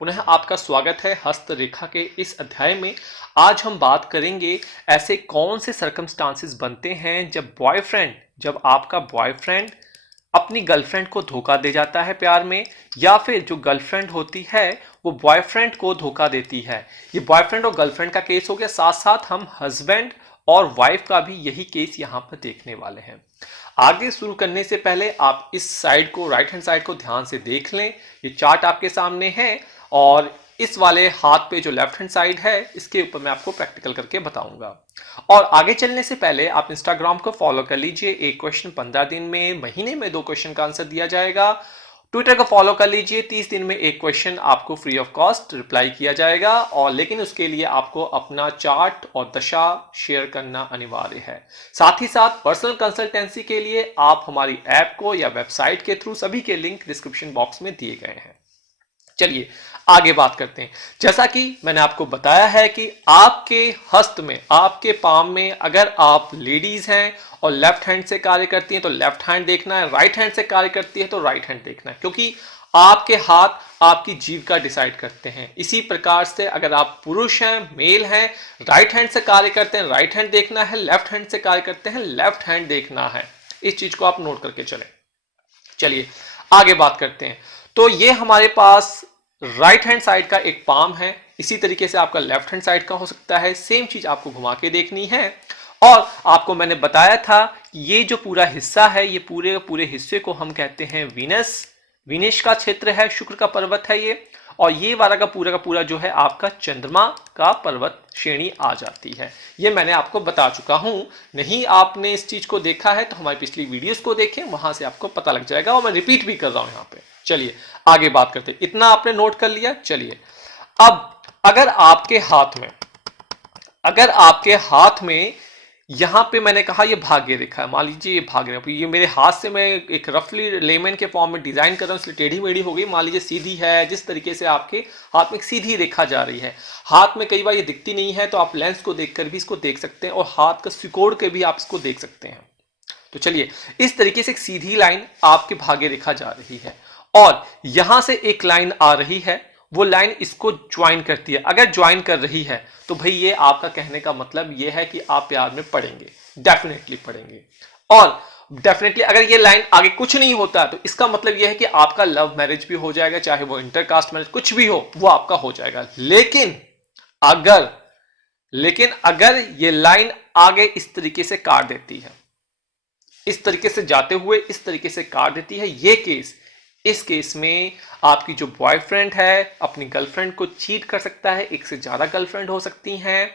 पुनः आपका स्वागत है हस्तरेखा के इस अध्याय में। आज हम बात करेंगे ऐसे कौन से सर्कमस्टांसेस बनते हैं जब आपका बॉयफ्रेंड अपनी गर्लफ्रेंड को धोखा दे जाता है प्यार में, या फिर जो गर्लफ्रेंड होती है वो बॉयफ्रेंड को धोखा देती है। ये बॉयफ्रेंड और गर्लफ्रेंड का केस हो गया, साथ साथ हम हस्बैंड और वाइफ का भी यही केस यहाँ पर देखने वाले हैं। आगे शुरू करने से पहले आप इस साइड को, राइट हैंड साइड को ध्यान से देख लें। ये चार्ट आपके सामने है और इस वाले हाथ पे जो लेफ्ट हैंड साइड है इसके ऊपर मैं आपको प्रैक्टिकल करके बताऊंगा। और आगे चलने से पहले आप इंस्टाग्राम को फॉलो कर लीजिए। एक क्वेश्चन 15 दिन में, महीने में 2 क्वेश्चन का आंसर दिया जाएगा। ट्विटर को फॉलो कर लीजिए, 30 दिन में एक क्वेश्चन आपको फ्री ऑफ कॉस्ट रिप्लाई किया जाएगा। और लेकिन उसके लिए आपको अपना चार्ट और दशा शेयर करना अनिवार्य है। साथ ही साथ पर्सनल कंसल्टेंसी के लिए आप हमारी ऐप को या वेबसाइट के थ्रू, सभी के लिंक डिस्क्रिप्शन बॉक्स में दिए गए हैं। चलिए आगे बात करते हैं। जैसा कि मैंने आपको बताया है कि आपके हस्त में, आपके पाम में अगर आप लेडीज हैं और लेफ्ट हैंड से कार्य करती हैं तो लेफ्ट हैंड देखना है, राइट हैंड से कार्य करती है तो राइट हैंड देखना है, क्योंकि आपके हाथ आपकी जीविका डिसाइड करते हैं। इसी प्रकार से अगर आप पुरुष हैं, मेल हैं, राइट हैंड से कार्य करते हैं, राइट हैंड देखना है, लेफ्ट हैंड से कार्य करते हैं, लेफ्ट हैंड देखना है। इस चीज को आप नोट करके चलें। चलिए आगे बात करते हैं। तो ये हमारे पास राइट हैंड साइड का एक पाम है, इसी तरीके से आपका लेफ्ट हैंड साइड का हो सकता है। सेम चीज आपको घुमा के देखनी है। और आपको मैंने बताया था ये जो पूरा हिस्सा है, ये पूरे हिस्से को हम कहते हैं वीनस। वीनस का क्षेत्र है, शुक्र का पर्वत है ये। और ये वाला का पूरा जो है आपका चंद्रमा का पर्वत श्रेणी आ जाती है। ये मैंने आपको बता चुका हूं। नहीं आपने इस चीज को देखा है तो हमारी पिछली वीडियोस को देखें, वहां से आपको पता लग जाएगा। और मैं रिपीट भी कर रहा हूं यहाँ पे। चलिए आगे बात करते हैं। इतना आपने नोट कर लिया। चलिए अब अगर आपके हाथ में यहां पे मैंने कहा ये भाग्य रेखा है, मान लीजिए ये भाग्य रेखा, ये मेरे हाथ से मैं एक रफली लेमन के फॉर्म में डिजाइन कर रहा हूं, इसलिए टेढ़ी मेढ़ी हो गई। मान लीजिए सीधी है, जिस तरीके से आपके हाथ में एक सीधी रेखा जा रही है। हाथ में कई बार ये दिखती नहीं है तो आप लेंस को देखकर भी इसको देख सकते हैं, और हाथ का सिकोड़ के भी आप इसको देख सकते हैं। तो चलिए इस तरीके से एक सीधी लाइन आपके भाग्य रेखा जा रही है, और यहां से एक लाइन आ रही है, वो लाइन इसको ज्वाइन करती है। अगर ज्वाइन कर रही है तो भाई ये आपका कहने का मतलब ये है कि आप प्यार में पड़ेंगे, डेफिनेटली पड़ेंगे। और डेफिनेटली अगर ये लाइन आगे कुछ नहीं होता तो इसका मतलब ये है कि आपका लव मैरिज भी हो जाएगा, चाहे वो इंटरकास्ट मैरिज कुछ भी हो, वो आपका हो जाएगा। लेकिन अगर ये लाइन आगे इस तरीके से काट देती है, इस तरीके से जाते हुए इस तरीके से काट देती है, ये केस, इस केस में आपकी जो बॉयफ्रेंड है अपनी गर्लफ्रेंड को चीट कर सकता है। एक से ज्यादा गर्लफ्रेंड हो सकती हैं,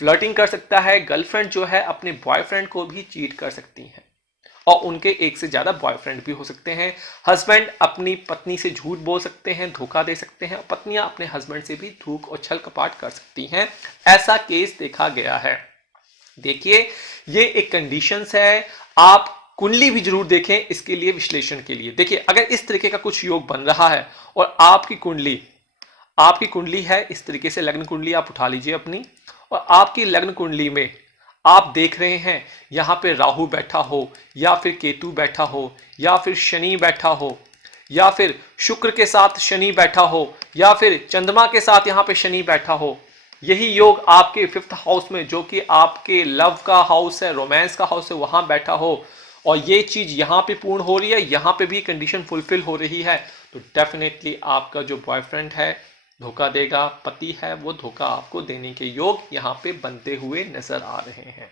फ्लर्टिंग कर सकता है। गर्लफ्रेंड जो है अपने बॉयफ्रेंड को भी चीट कर सकती हैं, और उनके एक से ज्यादा बॉयफ्रेंड भी हो सकते हैं। हस्बैंड अपनी पत्नी से झूठ बोल सकते हैं, धोखा दे सकते हैं, और पत्नियां अपने हस्बैंड से भी धूक और छल कपाट कर सकती हैं। ऐसा केस देखा गया है। देखिए ये एक कंडीशंस है। आप कुंडली भी जरूर देखें इसके लिए, विश्लेषण के लिए। देखिए अगर इस तरीके का कुछ योग बन रहा है और आपकी कुंडली है इस तरीके से, लग्न कुंडली आप उठा लीजिए अपनी, और आपकी लग्न कुंडली में आप देख रहे हैं यहां पे राहु बैठा हो, या फिर केतु बैठा हो, या फिर शनि बैठा हो, या फिर शुक्र के साथ शनि बैठा हो, या फिर चंद्रमा के साथ यहां पे शनि बैठा हो। यही योग आपके 5th हाउस में, जो कि आपके लव का हाउस है, रोमांस का हाउस है, वहां बैठा हो, और ये चीज यहां पे पूर्ण हो रही है, यहां पे भी कंडीशन फुलफिल हो रही है, तो डेफिनेटली आपका जो बॉयफ्रेंड है धोखा देगा, पति है वो धोखा आपको देने के योग यहां पे बनते हुए नजर आ रहे हैं।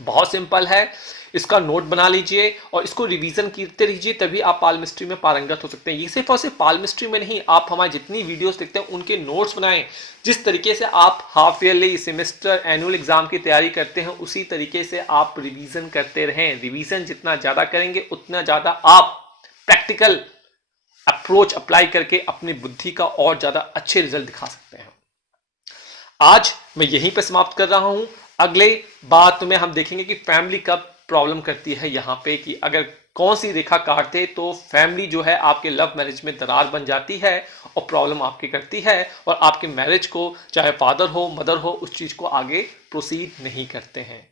बहुत सिंपल है, इसका नोट बना लीजिए और इसको रिवीजन करते रहिए, तभी आप पालमिस्ट्री में पारंगत हो सकते हैं। ये सिर्फ और सिर्फ पालमिस्ट्री में नहीं, आप हमारी जितनी वीडियोस देखते हैं उनके नोट्स बनाएं। जिस तरीके से आप half yearly, semester, annual exam की तैयारी करते हैं, उसी तरीके से आप रिवीजन करते रहें। रिवीजन जितना ज्यादा करेंगे उतना ज्यादा आप प्रैक्टिकल अप्रोच अप्लाई करके अपनी बुद्धि का और ज्यादा अच्छे रिजल्ट दिखा सकते हैं। आज मैं यहीं पर समाप्त कर रहा हूं। अगले बात में हम देखेंगे कि फैमिली कब प्रॉब्लम करती है, यहां पे कि अगर कौन सी रेखा काटते तो फैमिली जो है आपके लव मैरिज में दरार बन जाती है और प्रॉब्लम आपकी करती है, और आपके मैरिज को, चाहे फादर हो मदर हो, उस चीज को आगे प्रोसीड नहीं करते हैं।